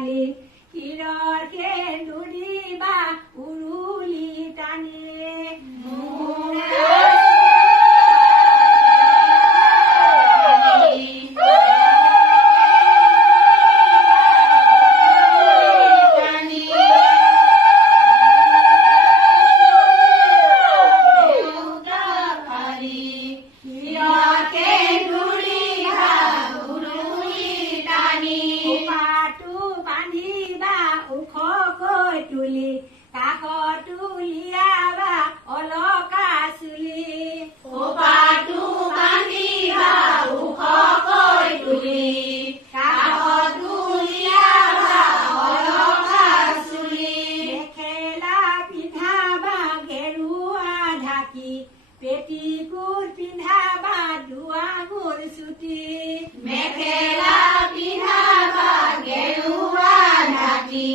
ছোৱালী শিৰৰ সেন্দুৰী বা উৰুলি টানে তুলি কাষত তুলিয়াবা অলকা চুলি খোপাটো বান্ধিবা ওখকৈ তুলি কাষত তুলিয়াবা অলকা চুলি মেখেলা পিন্ধাবা গেৰুৱা ঢাকি পেটিকোট পিন্ধাবা দুআঙুল চুটি মেখেলা পিন্ধাবা গেৰুৱা ঢাকি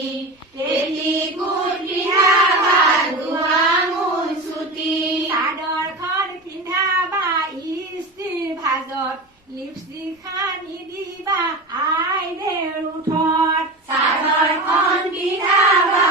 লিপষ্টিক সানি দিবা আইদেৰ ওঠত চাদৰখন পিন্ধাবা